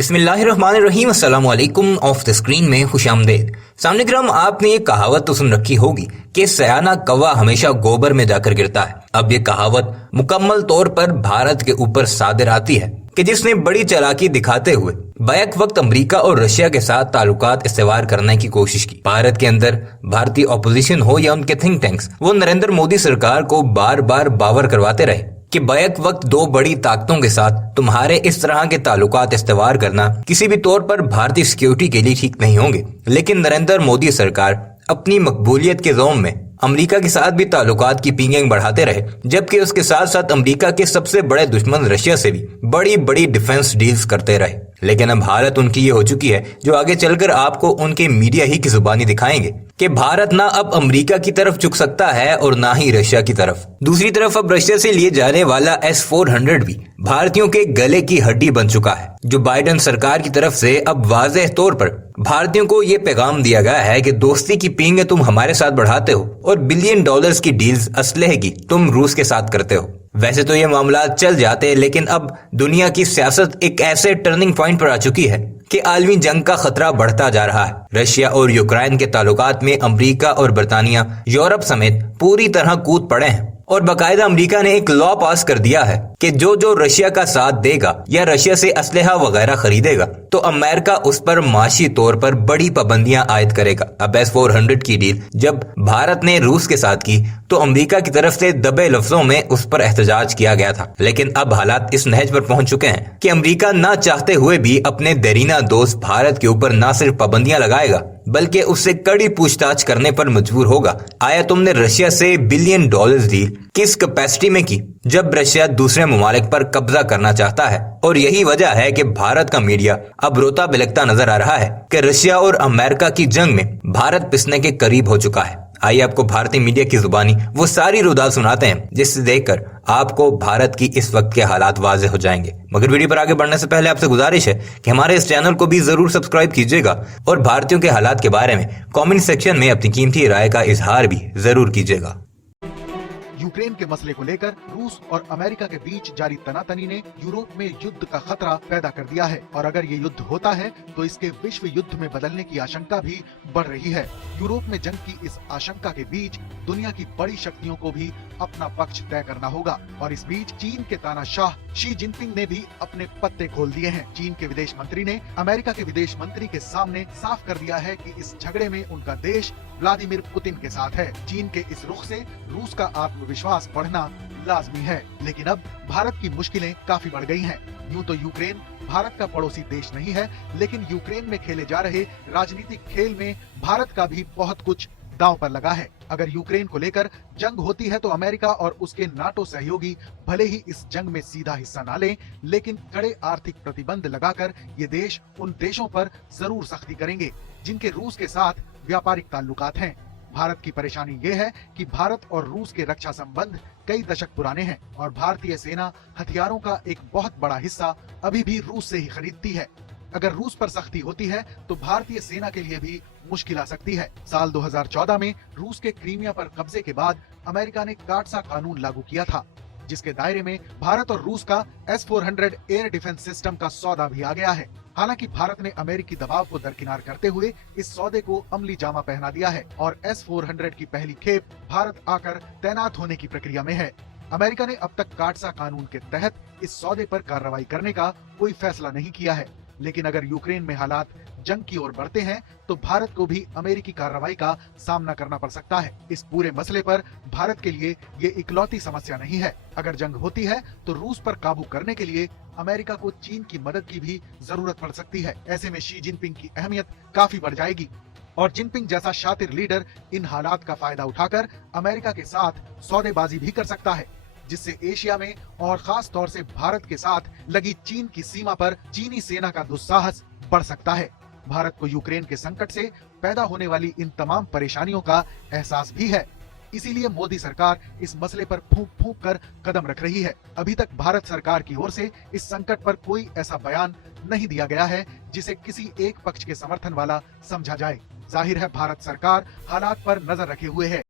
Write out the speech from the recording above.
बिस्मिल्लाहिर्रहमानिर्रहीम अस्सलाम वालेकुम। ऑफ द स्क्रीन में खुशामदीद। सामने क्रम आपने ये कहावत तो सुन रखी होगी कि सयाना कौवा हमेशा गोबर में जाकर गिरता है। अब ये कहावत मुकम्मल तौर पर भारत के ऊपर सादिर आती है कि जिसने बड़ी चालाकी दिखाते हुए बैक वक्त अमेरिका और रशिया के साथ ताल्लुकात इस्तेवार करने की कोशिश की। भारत के अंदर भारतीय ऑपोजिशन हो या उनके थिंक टैंक्स, वो नरेंद्र मोदी सरकार को बार बार बावर करवाते रहे कि बैक वक्त दो बड़ी ताकतों के साथ तुम्हारे इस तरह के ताल्लुकात इस्तेवार करना किसी भी तौर पर भारतीय सिक्योरिटी के लिए ठीक नहीं होंगे। लेकिन नरेंद्र मोदी सरकार अपनी मकबूलियत के जोम में अमेरिका के साथ भी ताल्लुकात की पिंगिंग बढ़ाते रहे, जबकि उसके साथ साथ अमेरिका के सबसे बड़े दुश्मन रशिया से भी बड़ी बड़ी डिफेंस डील्स करते रहे। लेकिन अब हालत उनकी ये हो चुकी है जो आगे चलकर आपको उनके मीडिया ही की जुबानी दिखाएंगे कि भारत ना अब अमेरिका की तरफ झुक सकता है और ना ही रशिया की तरफ। दूसरी तरफ अब रशिया से लिए जाने वाला S-400 भी भारतीयों के गले की हड्डी बन चुका है। जो बाइडेन सरकार की तरफ से अब वाज़ेह तौर पर भारतीयों को ये पैगाम दिया गया है कि दोस्ती की पींगे तुम हमारे साथ बढ़ाते हो और बिलियन डॉलर्स की डील्स असलहे की तुम रूस के साथ करते हो। वैसे तो ये मामला चल जाते, लेकिन अब दुनिया की सियासत एक ऐसे टर्निंग पॉइंट पर आ चुकी है कि आलमी जंग का खतरा बढ़ता जा रहा है। रशिया और यूक्रेन के ताल्लुकात में अमेरिका और बरतानिया, यूरोप समेत पूरी तरह कूद पड़े हैं और बाकायदा अमेरिका ने एक लॉ पास कर दिया है कि जो रशिया का साथ देगा या रशिया से असलहा वगैरह खरीदेगा तो अमेरिका उस पर माशी तौर पर बड़ी पाबंदियां आयद करेगा। अब S-400 की डील जब भारत ने रूस के साथ की तो अमेरिका की तरफ से दबे लफ्जों में उस पर एहतजाज किया गया था। लेकिन अब हालात इस नहज पर पहुंच चुके हैं कि अमेरिका ना चाहते हुए भी अपने देरीना दोस्त भारत के ऊपर न सिर्फ पाबंदियां लगाएगा बल्कि उससे कड़ी पूछताछ करने पर मजबूर होगा। आया तुमने रशिया से बिलियन डॉलर्स डील किस कैपेसिटी में की जब रशिया दूसरे ममालिक पर कब्जा करना चाहता है? और यही वजह है कि भारत का मीडिया अब रोता बिलखता नजर आ रहा है कि रशिया और अमेरिका की जंग में भारत पिसने के करीब हो चुका है। आइए आपको भारतीय मीडिया की जुबानी वो सारी रुदाल सुनाते हैं जिससे देखकर आपको भारत की इस वक्त के हालात वाजे हो जाएंगे। मगर वीडियो पर आगे बढ़ने से पहले आपसे गुजारिश है कि हमारे इस चैनल को भी जरूर सब्सक्राइब कीजिएगा और भारतीयों के हालात के बारे में कमेंट सेक्शन में अपनी कीमती राय का इजहार भी जरूर कीजिएगा। यूक्रेन के मसले को लेकर रूस और अमेरिका के बीच जारी तनातनी ने यूरोप में युद्ध का खतरा पैदा कर दिया है और अगर ये युद्ध होता है तो इसके विश्व युद्ध में बदलने की आशंका भी बढ़ रही है। यूरोप में जंग की इस आशंका के बीच दुनिया की बड़ी शक्तियों को भी अपना पक्ष तय करना होगा और इस बीच चीन के तानाशाह शी जिनपिंग ने भी अपने पत्ते खोल दिए हैं। चीन के विदेश मंत्री ने अमेरिका के विदेश मंत्री के सामने साफ कर दिया है कि इस झगड़े में उनका देश व्लादिमीर पुतिन के साथ है। चीन के इस रुख से रूस का आत्मविश्वास बढ़ना लाजमी है। लेकिन अब भारत की मुश्किलें काफी बढ़ गई हैं। यूं तो यूक्रेन भारत का पड़ोसी देश नहीं है, लेकिन यूक्रेन में खेले जा रहे राजनीतिक खेल में भारत का भी बहुत कुछ दांव पर लगा है। अगर यूक्रेन को लेकर जंग होती है तो अमेरिका और उसके नाटो सहयोगी भले ही इस जंग में सीधा हिस्सा ना लें, लेकिन कड़े आर्थिक प्रतिबंध लगाकर ये देश उन देशों पर जरूर सख्ती करेंगे जिनके रूस के साथ व्यापारिक ताल्लुकात हैं। भारत की परेशानी ये है कि भारत और रूस के रक्षा संबंध कई दशक पुराने हैं और भारतीय सेना हथियारों का एक बहुत बड़ा हिस्सा अभी भी रूस से ही खरीदती है। अगर रूस पर सख्ती होती है तो भारतीय सेना के लिए भी मुश्किल आ सकती है। साल 2014 में रूस के क्रीमिया पर कब्जे के बाद अमेरिका ने काटसा कानून लागू किया था, जिसके दायरे में भारत और रूस का S-400 एयर डिफेंस सिस्टम का सौदा भी आ गया है। हालांकि भारत ने अमेरिकी दबाव को दरकिनार करते हुए इस सौदे को अमली जामा पहना दिया है और S-400 की पहली खेप भारत आकर तैनात होने की प्रक्रिया में है। अमेरिका ने अब तक काटसा कानून के तहत इस सौदे पर कार्रवाई करने का कोई फैसला नहीं किया है, लेकिन अगर यूक्रेन में हालात जंग की ओर बढ़ते हैं तो भारत को भी अमेरिकी कार्रवाई का सामना करना पड़ सकता है। इस पूरे मसले पर भारत के लिए ये इकलौती समस्या नहीं है। अगर जंग होती है तो रूस पर काबू करने के लिए अमेरिका को चीन की मदद की भी जरूरत पड़ सकती है। ऐसे में शी जिनपिंग की अहमियत काफी बढ़ जाएगी और जिनपिंग जैसा शातिर लीडर इन हालात का फायदा उठाकर अमेरिका के साथ सौदेबाजी भी कर सकता है, जिससे एशिया में और खास तौर से भारत के साथ लगी चीन की सीमा पर चीनी सेना का दुस्साहस बढ़ सकता है। भारत को यूक्रेन के संकट से पैदा होने वाली इन तमाम परेशानियों का एहसास भी है, इसीलिए मोदी सरकार इस मसले पर फूंक फूंक कर कदम रख रही है। अभी तक भारत सरकार की ओर से इस संकट पर कोई ऐसा बयान नहीं दिया गया है जिसे किसी एक पक्ष के समर्थन वाला समझा जाए। जाहिर है भारत सरकार हालात पर नजर रखे हुए है।